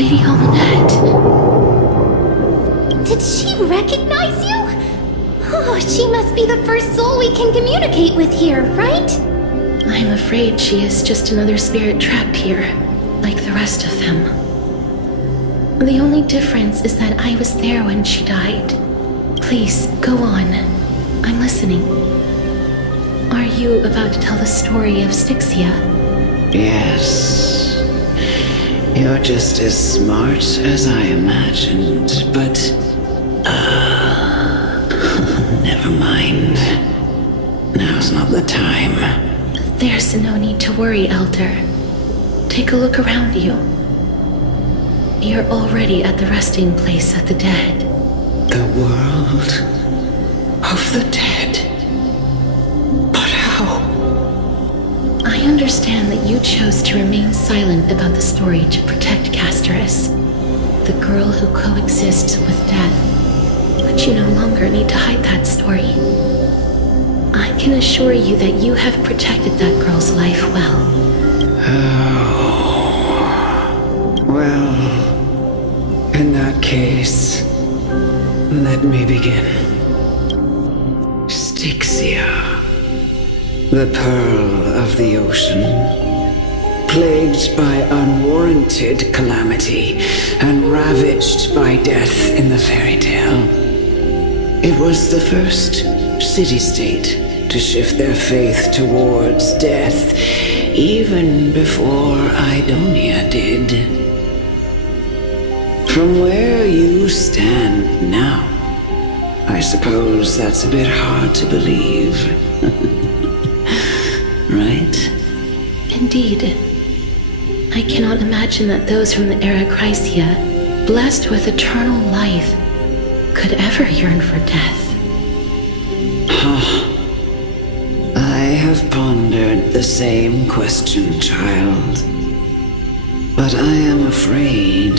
Lady Amunet. Did she recognize you? Oh, she must be the first soul we can communicate with here, right? I'm afraid she is just another spirit trapped here, like the rest of them. The only difference is that I was there when she died. Please, go on. I'm listening. Are you about to tell the story of Styxia? Yes. You're just as smart as I imagined, but... never mind. Now's not the time. There's no need to worry, Elder. Take a look around you. You're already at the resting place of the dead. The world of the dead? But how? I understand that you chose to remain silent about the story to protect Castorice, the girl who coexists with death. But you no longer need to hide that story. I can assure you that you have protected that girl's life well. Oh. Well, in that case, let me begin. Styxia, the pearl of the ocean, plagued by unwarranted calamity and ravaged by death in the fairy tale. It was the first city-state to shift their faith towards death, even before Idonia did. From where you stand now, I suppose that's a bit hard to believe. Right? Indeed. I cannot imagine that those from the era Chrysia, blessed with eternal life, could ever yearn for death. I have pondered the same question, child. But I am afraid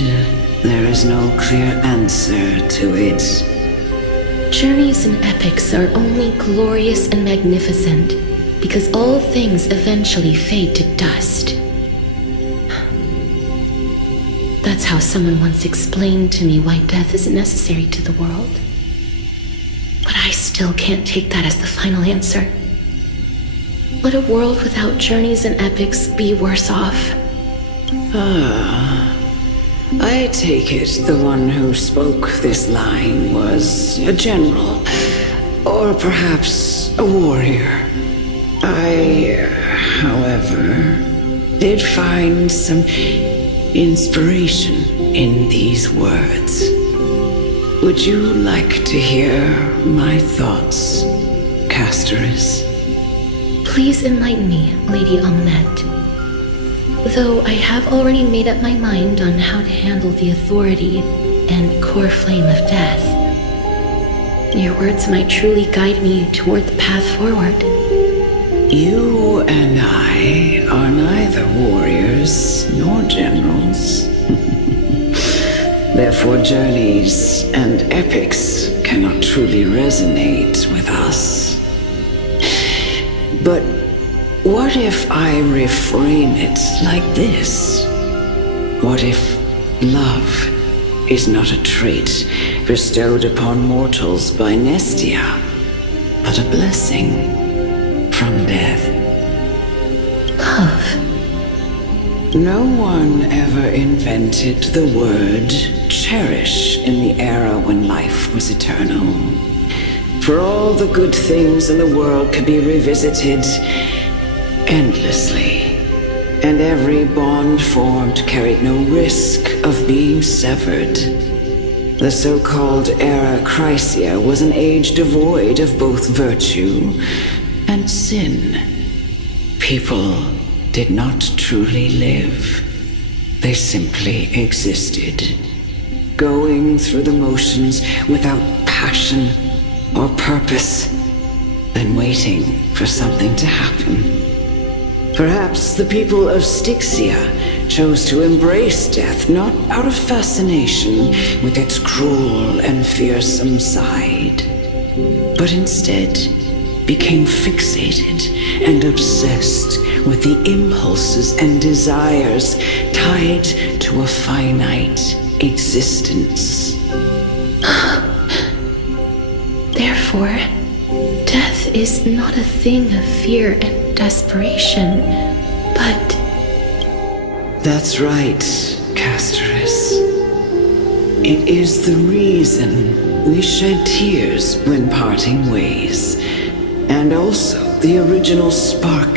there is no clear answer to it. Journeys and epics are only glorious and magnificent because all things eventually fade to dust. That's how someone once explained to me why death isn't necessary to the world. But I still can't take that as the final answer. Would a world without journeys and epics be worse off? I take it the one who spoke this line was a general, or perhaps a warrior. I, however, did find some inspiration in these words. Would you like to hear my thoughts, Castorice? Please enlighten me, Lady Amunet. Though I have already made up my mind on how to handle the authority and core flame of death. Your words might truly guide me toward the path forward. You and I are neither warriors nor generals. Therefore, journeys and epics cannot truly resonate with us. But what if I reframe it like this? What if love is not a trait bestowed upon mortals by Nestia, but a blessing from death? Love. No one ever invented the word cherish in the era when life was eternal. For all the good things in the world could be revisited endlessly, and every bond formed carried no risk of being severed. The so-called era Chrysia was an age devoid of both virtue and sin. People did not truly live. They simply existed, going through the motions without passion or purpose, then waiting for something to happen. Perhaps the people of Styxia chose to embrace death not out of fascination with its cruel and fearsome side, but instead became fixated and obsessed with the impulses and desires tied to a finite existence. Therefore, death is not a thing of fear and desperation, but... That's right, Castorice. It is the reason we shed tears when parting ways, and also the original spark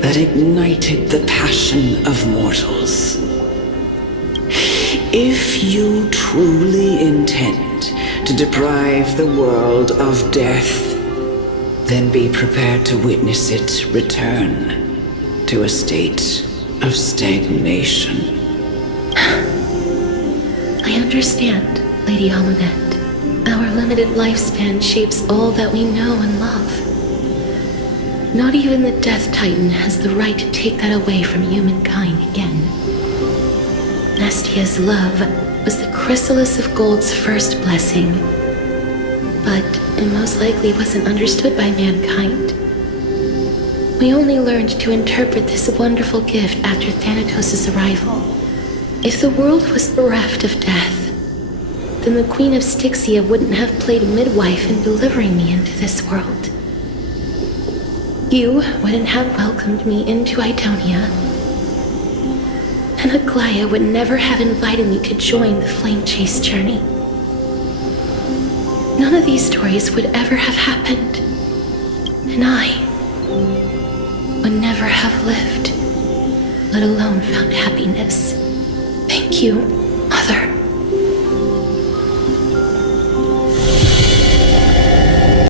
that ignited the passion of mortals. If you truly intend to deprive the world of death, then be prepared to witness it return to a state of stagnation. I understand, Lady Amunet. Our limited lifespan shapes all that we know and love. Not even the Death Titan has the right to take that away from humankind again. Nestia's love was the chrysalis of Gold's first blessing, but it most likely wasn't understood by mankind. We only learned to interpret this wonderful gift after Thanatos' arrival. If the world was bereft of death, then the Queen of Styxia wouldn't have played midwife in delivering me into this world. You wouldn't have welcomed me into Idonia, and Aglaya would never have invited me to join the flame chase journey. None of these stories would ever have happened, and I would never have lived, let alone found happiness. Thank you.